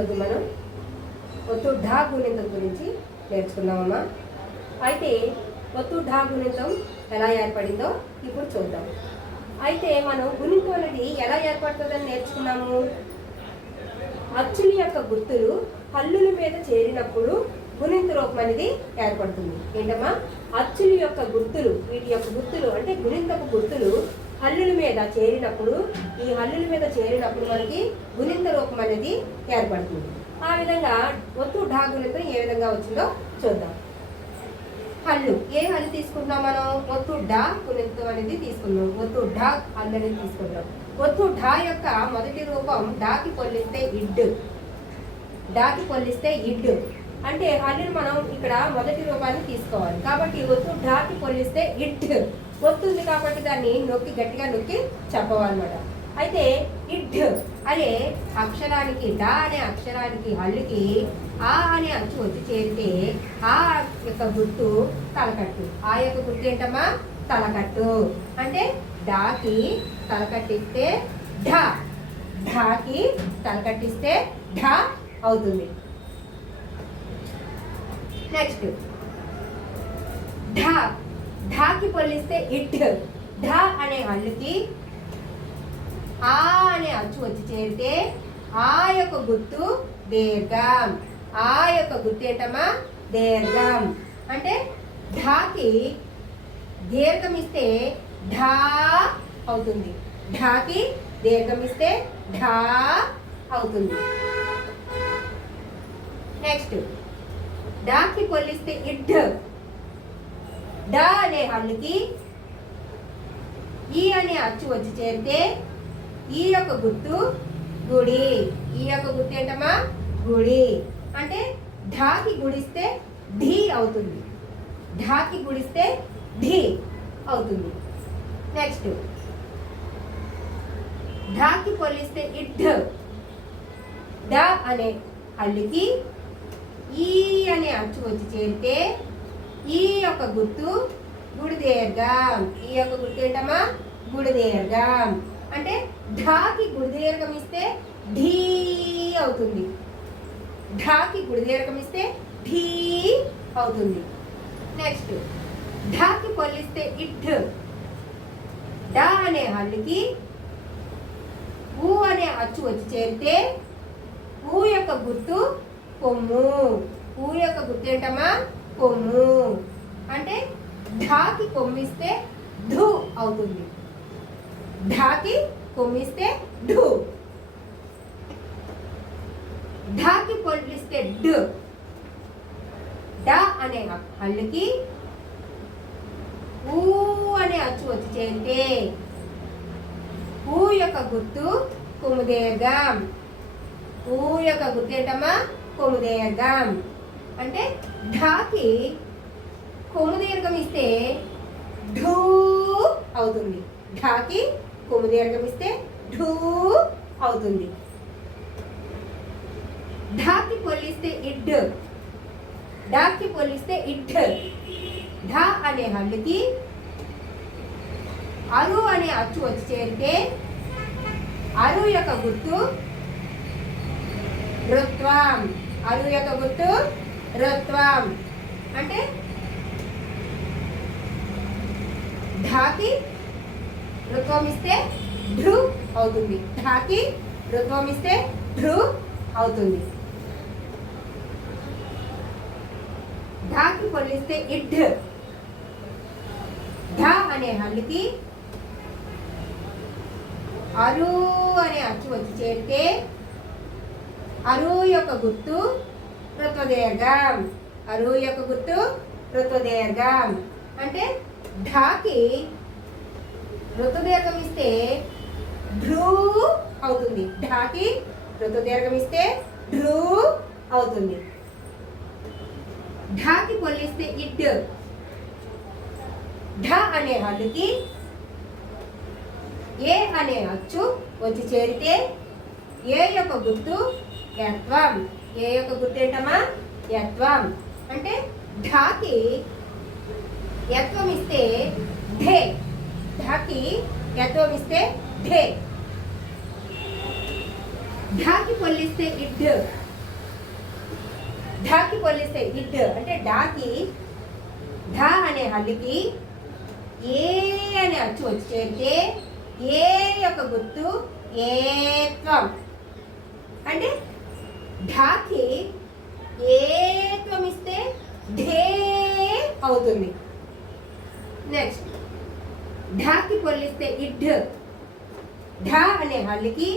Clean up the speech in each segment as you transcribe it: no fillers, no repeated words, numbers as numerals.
ఈరోజు మనం ఒత్తు ఢా గుణింతం గురించి నేర్చుకున్నామమ్మా. అయితే ఒత్తు ఢా గుణింతం ఎలా ఏర్పడిందో ఇప్పుడు చూద్దాం. అయితే మనం గుణింతం అనేది ఎలా ఏర్పడుతుందని నేర్చుకున్నాము. అచ్చుల యొక్క గుర్తులు హల్లుల మీద చేరినప్పుడు గుణింత రూపం అనేది ఏర్పడుతుంది. ఏంటమ్మా, అచ్చుల యొక్క గుర్తులు, వీటి యొక్క గుర్తులు అంటే గుణింతపు గుర్తులు హల్లుల మీద చేరినప్పుడు, ఈ హల్లుల మీద చేరినప్పుడు మనకి గుణింత రూపం అనేది ఏర్పడుతుంది. ఆ విధంగా ఒత్తు ఢా గుణింతం ఏ విధంగా వచ్చిందో చూద్దాం. హల్లు, ఏ హల్లు తీసుకుంటున్నాం మనం? ఒత్తు ఢా గుణింతం అనేది తీసుకున్నాం. ఒత్తు ఢా హల్లు అనేది తీసుకుంటాం. ఒత్తు ఢా యొక్క మొదటి రూపం డాకి పొల్లిస్తే ఇడ్. డాకి పొల్లిస్తే ఇడ్ అంటే హల్లుని మనం ఇక్కడ మొదటి రూపాన్ని తీసుకోవాలి. కాబట్టి ఒత్తు ఢాకి పొల్లిస్తే ఇడ్ వస్తుంది కాబట్టి దాన్ని నొక్కి గట్టిగా నొక్కి చెప్పవాలన్నమాట. అయితే ఇడ్ అనే అక్షరానికి, డా అనే అక్షరానికి, హల్లుకి ఆ అనే అచ్చు వచ్చి చేరితే ఆ యొక్క గుర్తు తలకట్టు. ఆ యొక్క గుర్తు ఏంటమ్మా? తలకట్టు. అంటే డాకి తలకట్టిస్తే ఢా, ఢాకి తలకట్టిస్తే ఢా అవుతుంది. Next ఢా, ఢాకి పొల్లిస్తే it. ఢా అనే హల్లుకి ఆ అనే అచ్చు వచ్చి చేరితే ఆ యొక్క గుర్తు దీర్ఘం. ఆ యొక్క గుర్తు ఏంటమ్మా? దీర్ఘం. అంటే ఢాకి దీర్ఘం ఇస్తే ఢా అవుతుంది. ఢాకి దీర్ఘం ఇస్తే ఢా అవుతుంది. నెక్స్ట్ డాకి పొల్లిస్తే ఇడ్. డా అనే హల్లుకి ఈ అనే అచ్చు వచ్చి చేరితే ఈ యొక్క గుర్తు గుడి. ఈ యొక్క గుర్తు ఏంటమ్మా? గుడి. అంటే ఢాకి గుడిస్తే ఢీ అవుతుంది. ఢాకి గుడిస్తే ఢీ అవుతుంది. నెక్స్ట్ ఢాకి పొల్లిస్తే ఇడ్. డా అనే హల్లుకి ఈ అనే అచ్చు వచ్చి చేరితే ఈ యొక్క గుర్తు గుడి దీర్ఘం. ఈ యొక్క గుర్తు ఏంటమ్మా? గుడి దీర్ఘం. అంటే ఢాకి గుడి దీర్ఘం ఇస్తే ఢీ అవుతుంది. ఢాకి గుడి దీర్ఘం ఇస్తే ఢీ అవుతుంది. నెక్స్ట్ ఢాకి పొల్లిస్తే ఇడ్. డా అనే హల్లుకి ఊ అనే అచ్చు వచ్చి చేరితే ఊ యొక్క గుర్తు కొమ్ము. ఊ యొక్క గుర్తు ఏంటమ్మా? కొమ్ము. అంటే ఢాకి కొమ్మిస్తే ధు అవుతుంది. ఢాకి కొమ్మిస్తే ఢు. ఢాకి పొల్లిస్తే డ్. డా అనే హల్లుకి ఊ అనే అచ్చు వచ్చి చేరితే ఊ యొక్క గుర్తు కొమ్ము దీర్ఘం. ఊ యొక్క గుర్తు ఏంటమ్మా? కొమ్ము దీర్ఘం. అంటే ఢాకి కొమ్ము దీర్ఘం ఇస్తే ఢూ అవుతుంది. ఢాకి కొమ్ము దీర్ఘం ఇస్తే ఢూ అవుతుంది. ఢాకి పొల్లిస్తే ఇడ్. డాకి పొల్లిస్తే ఇడ్. ఢా అనే హల్లుకి అరు అనే అచ్చు వచ్చి చేరితే అరు యొక్క గుర్తు రుత్వం. అరు యొక్క గుర్తు రుత్వం. అంటే ఢాకి రుత్వం ఇస్తే ఢృ అవుతుంది. ఢాకి రుత్వం ఇస్తే ఢృ అవుతుంది. ఢాకి పొల్లిస్తే ఇడ్. ఢా అనే హల్లుకి అరు అనే అచ్చు వచ్చి చేరితే అరు యొక్క గుర్తు రుత్వదీర్ఘం. అరు యొక్క గుర్తు రుత్వదీర్ఘం. అంటే ఢాకి రుత్వదీర్ఘం ఇస్తే ఢృ అవుతుంది. ఢాకి రుత్వదీర్ఘం ఇస్తే ఢృ అవుతుంది. ఢాకి పొల్లిస్తే ఇడ్. ఢ అనే హల్లుకి ఏ అనే అచ్చు వచ్చి చేరితే ఏ యొక్క గుర్తు యత్వం. ఏ యొక్క గుర్తు ఏంటమ్మా? యత్వం. అంటే ఢాకి యత్వం ఇస్తే ఢే. ఢాకి యత్వం ఇస్తే ఢే. ఢాకి పొల్లిస్తే ఇడ్. ఢాకి పోలిస్తే ఇడ్ అంటే ఢాకి ఢా అనే హల్లుకి ఏ అనే అచ్చు వచ్చి చేరితే ఏ యొక్క గుర్తు ఏత్వం. అంటే ఢాకి ఏత్వం ఇస్తే ఢే అవుతుంది. నెక్స్ట్ ఢాకి పొల్లిస్తే ఇడ్ ఢా అనే హల్లుకి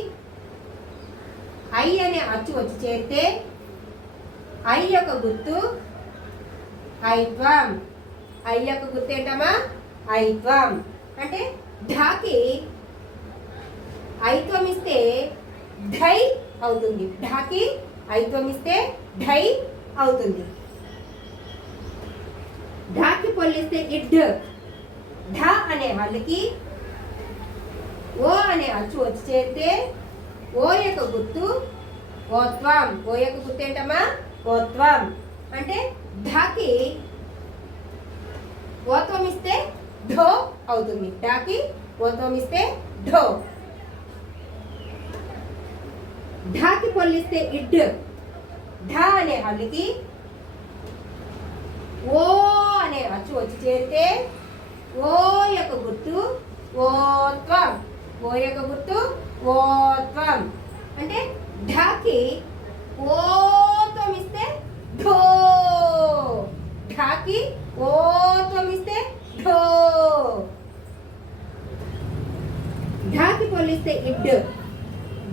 ఐ అనే అచ్చు వచ్చి చేరితే ఐ యొక్క గుర్తు ఐత్వం. ఐ యొక్క గుర్తు ఏంటమ్మా? ఐత్వం. అంటే ఢాకి ఐత్వం ఇస్తే ఢై అవుతుంది. ఢాకి ఐత్వం ఇస్తే ఢై అవుతుంది. ఢాకి పొల్లిస్తే ఇడ్ ఢా అనే హల్లుకి ఓ అనే అచ్చు వచ్చి చేరితే ఓ యొక్క గుర్తు ఓత్వం. ఓ యొక్క గుర్తు ఏంటమ్మా? ఓత్వం. అంటే ఢాకి ఓత్వం ఇస్తే ఢో అవుతుంది. ఢాకి ఓత్వం ఇస్తే ఢో. ఢాకి పొల్లిస్తే ఇడ్ ఢా అనే హల్లుకి ఓ అనే అచ్చు వచ్చి చేరితే ఓ యొక్క గుర్తు ఓత్వం. ఓ యొక్క గుర్తు ఓత్వం. అంటే ఢాకి ఓత్వం ఇస్తే ఢో. ఢాకి ఓత్వం ఇస్తే ఢో. ఢాకి పొల్లిస్తే ఇడ్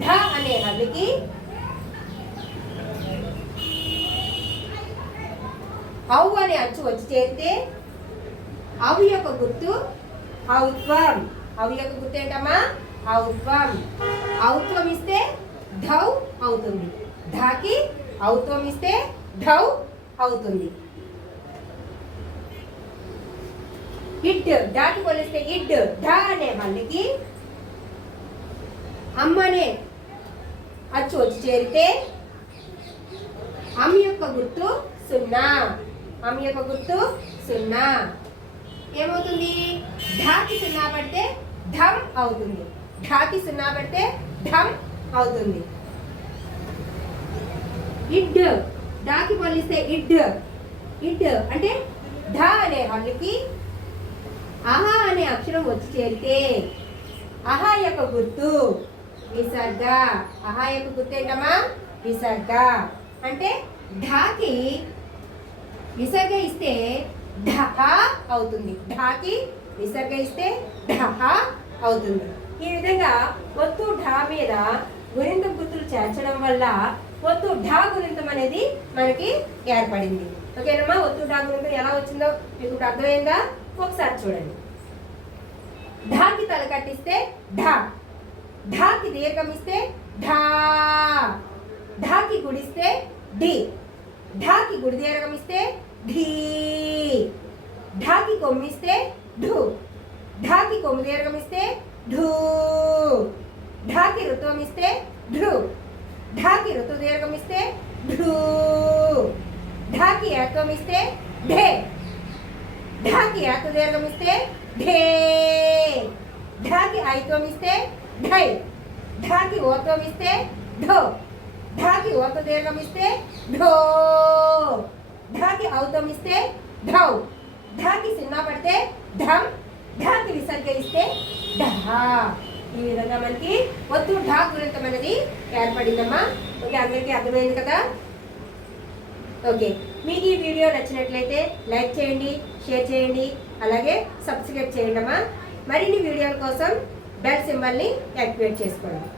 ఢా అనే హల్లుకి ఔ అనే అచ్చు వచ్చి చేరితే అవు యొక్క గుర్తు ఔత్వం. అవు యొక్క గుర్తు ఏంటమ్మా? ఔత్వం. ఔత్వం ఇస్తే ధౌ అవుతుంది. ఢాకి ఔత్వం ఇస్తే ఢౌ అవుతుంది. ఇడ్ ఢాకి పోలిస్తే ఇడ్ ఢా అనే హల్లుకి అమ్మనే అచ్చు వచ్చి చేరితే అమ్ యొక్క గుర్తు సున్నా. అమ్ యొక్క గుర్తు సున్నా. ఏమవుతుంది? ఢాకి సున్నా పడితే ఢమ్ అవుతుంది. ఢాకి సున్నా పడితే ఢమ్ అవుతుంది. ఇడ్ ఢాకి పోలిస్తే ఇడ్ ఇడ్ అంటే ఢా అనే హల్లుకి ఆహా అనే అక్షరం వచ్చి చేరితే ఆహా యొక్క గుర్తు విసర్గ. ఆహా యొక్క గుర్తు ఏంటమ్మా? విసర్గ. అంటే ఢాకి విసర్గ ఇస్తే ఢహ అవుతుంది. ఢాకి విసర్గ ఇస్తే ఢహ అవుతుంది. ఈ విధంగా ఒత్తు ఢా మీద గుణింతం గుర్తులు చేర్చడం వల్ల ఒత్తు ఢా గుణింతం అనేది మనకి ఏర్పడింది. ఓకేనమ్మా? ఒత్తు ఢా గుణింతం ఎలా వచ్చిందో మీకు ఇప్పుడు అర్థమైందా? ఒకసారి చూడండి. ఢాకి తల కట్టిస్తే ఢా. ఢాకి దీర్ఘం ఇస్తే ఢా. ఢాకి గుడిస్తే డి. ఢాకి గుడి దీర్ఘం ఇస్తే ఢీ. ఢాకి కొమ్మిస్తే ఢు. ఢాకి కొమ్ము దీర్ఘం ఇస్తే ఢూ. ఢాకి ఋత్వం ఇస్తే ఢృ. ఢాకి ఋతు దీర్ఘం ఇస్తే ఢూ. ఢాకి ఏత్వం ఇస్తే ఢే. ఢాకి ఏతు దీర్ఘం ఇస్తే ఢే. ఢాకి ఐత్వం ఇస్తే ఢై. ఢాకి ఓత్వం ఇస్తే ఢో. ఢాకి ఓతు దీర్ఘం ఇస్తే ఢో. ఢాకి ఔత్వం ఇస్తే ఢౌ. ఢాకి సున్నా పడితే ఢమ్. ఢాకి విసర్గ ఇస్తే ఢహ. ఈ విధంగా మనకి ఒత్తు ఢా గుణింతం అనేది ఏర్పడిందమ్మా. ఓకే, అందరికీ అర్థమైంది కదా? ఓకే, మీకు ఈ వీడియో నచ్చినట్లయితే లైక్ చేయండి, షేర్ చేయండి, అలాగే సబ్స్క్రైబ్ చేయండి అమ్మా. మరిన్ని వీడియోల కోసం బెల్ సింబల్ని యాక్టివేట్ చేసుకోండి.